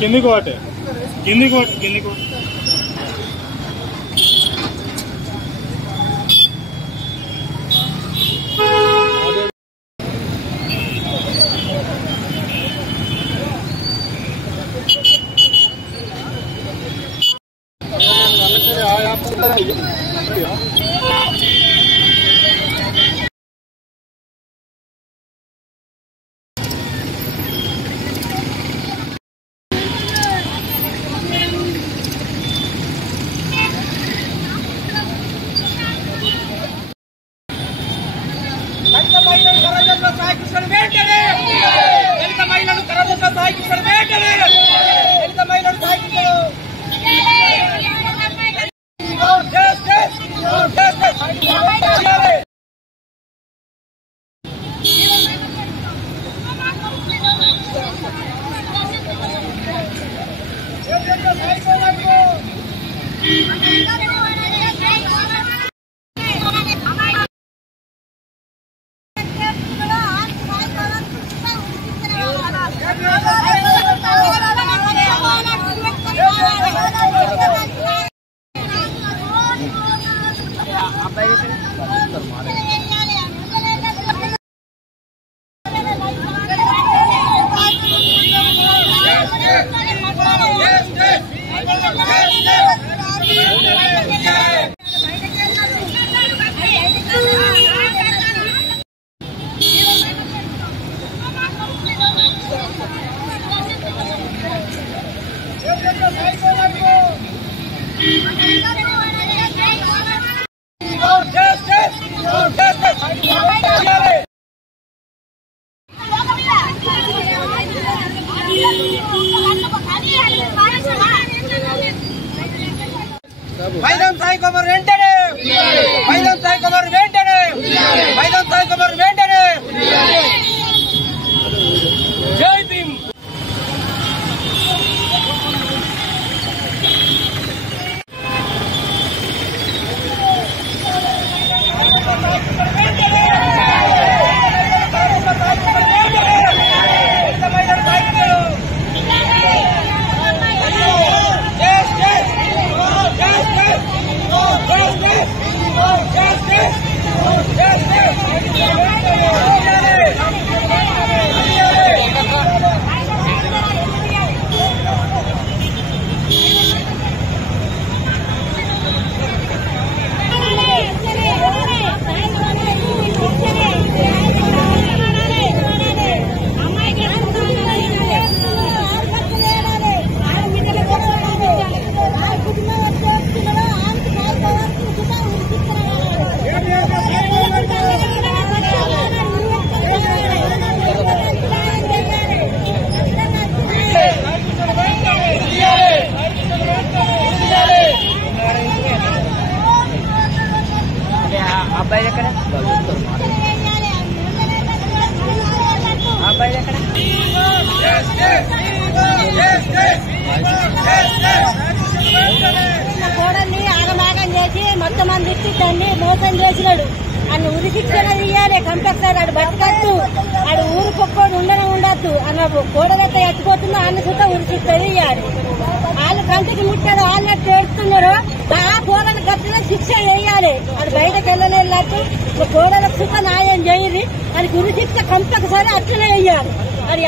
కిందికి వాటే కిందికి వాటే కిందికి వాటే మైదాన్ సాయి కుమార్ వెంటనే మైదాన్ సాయి కుమార్ వెంటనే మైదాన్ సాయి కుమార్ వెంటనే జై భీమ్ అబ్బాయి ఎక్కడ అబ్బాయి ఎక్కడ కోడల్ని ఆగమాగం చేసి మొత్తం మంది తిట్టి తన్ని మోసం చేసినాడు. అన్న ఉరి శిక్షణ ఇయ్యాలి కంపల్సరీ. ఆడు బతకద్దు, ఆడు ఊరికొక్కడు ఉండద్దు అన్న కోడలైతే ఎత్తుకోతుందో అన్న సుత ఉరి శిక్షణ ఇయ్యాలి. వాళ్ళు కంటికి ముట్టాడు, వాళ్ళు చేస్తున్నారు. ఆ కోడలు గట్టిన శిక్ష వేయాలి. అది బయటకు వెళ్ళలేదు. కోడలకు సుత న్యాయం చేయాలి. అది ఉరి శిక్ష కంపల్సరీ అట్లనే వేయాలి. అది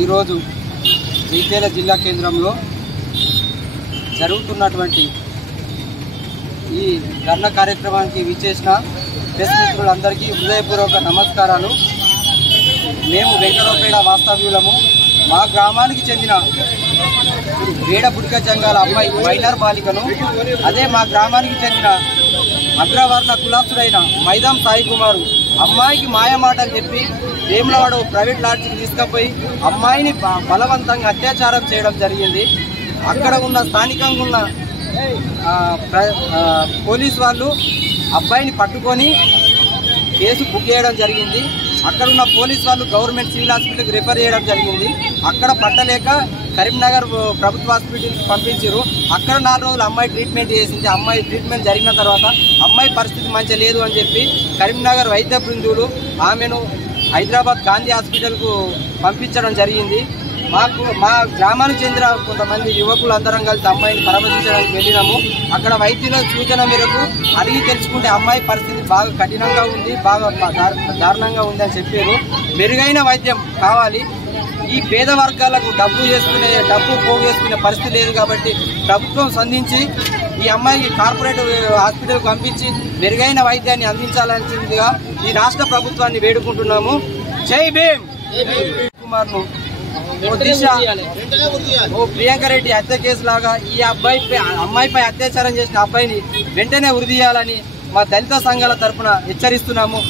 ఈరోజు శ్రీశైల జిల్లా కేంద్రంలో జరుగుతున్నటువంటి ఈ ధర్నా కార్యక్రమానికి విచ్చేసిన ప్రెస్ మిత్రులందరికీ హృదయపూర్వక నమస్కారాలు. మేము వెంకటరావుపేట వాస్తవ్యులము. మా గ్రామానికి చెందిన వేడ బుడిక జంగాల అమ్మాయి మైనర్ బాలికను, అదే మా గ్రామానికి చెందిన అగ్రవర్ణ కులస్తుడైన మైదాం సాయి కుమారు అమ్మాయికి మాయమాటలు చెప్పి వేములవాడ ప్రైవేట్ లాడ్జికి తీసుకుపోయి అమ్మాయిని బలవంతంగా అత్యాచారం చేయడం జరిగింది. అక్కడ ఉన్న స్థానికంగా ఉన్న పోలీస్ వాళ్ళు అబ్బాయిని పట్టుకొని కేసు బుక్ చేయడం జరిగింది. అక్కడ ఉన్న పోలీస్ వాళ్ళు గవర్నమెంట్ సివిల్ హాస్పిటల్కి రిఫర్ చేయడం జరిగింది. అక్కడ పట్టలేక కరీంనగర్ ప్రభుత్వ హాస్పిటల్కి పంపించారు. అక్కడ 4 రోజులు అమ్మాయి ట్రీట్మెంట్ చేసింది. అమ్మాయి ట్రీట్మెంట్ జరిగిన తర్వాత అమ్మాయి పరిస్థితి మంచిగా లేదు అని చెప్పి కరీంనగర్ వైద్య బృందులు ఆమెను హైదరాబాద్ గాంధీ హాస్పిటల్కు పంపించడం జరిగింది. మా గ్రామానికి చెందిన కొంతమంది యువకులు అందరం కలిసి అమ్మాయిని పరామర్శించడానికి వెళ్ళినాము. అక్కడ వైద్యుల సూచన మేరకు అడిగి తెలుసుకుంటే అమ్మాయి పరిస్థితి బాగా కఠినంగా ఉంది, బాగా దారుణంగా ఉంది అని చెప్పారు. మెరుగైన వైద్యం కావాలి. ఈ పేద వర్గాలకు డబ్బు పోగు చేసుకునే పరిస్థితి లేదు కాబట్టి ప్రభుత్వం స్పందించి ఈ అమ్మాయికి కార్పొరేట్ హాస్పిటల్కి పంపించి మెరుగైన వైద్యాన్ని అందించాల్సిందిగా ఈ రాష్ట్ర ప్రభుత్వాన్ని వేడుకుంటున్నాము. జై భీమ్. కుమార్ను ప్రియాంక రెడ్డి హత్య కేసు లాగా ఈ అమ్మాయిపై అత్యాచారం చేసిన అబ్బాయిని వెంటనే ఉరి తీయాలని మా దళిత సంఘాల తరఫున హెచ్చరిస్తున్నాము.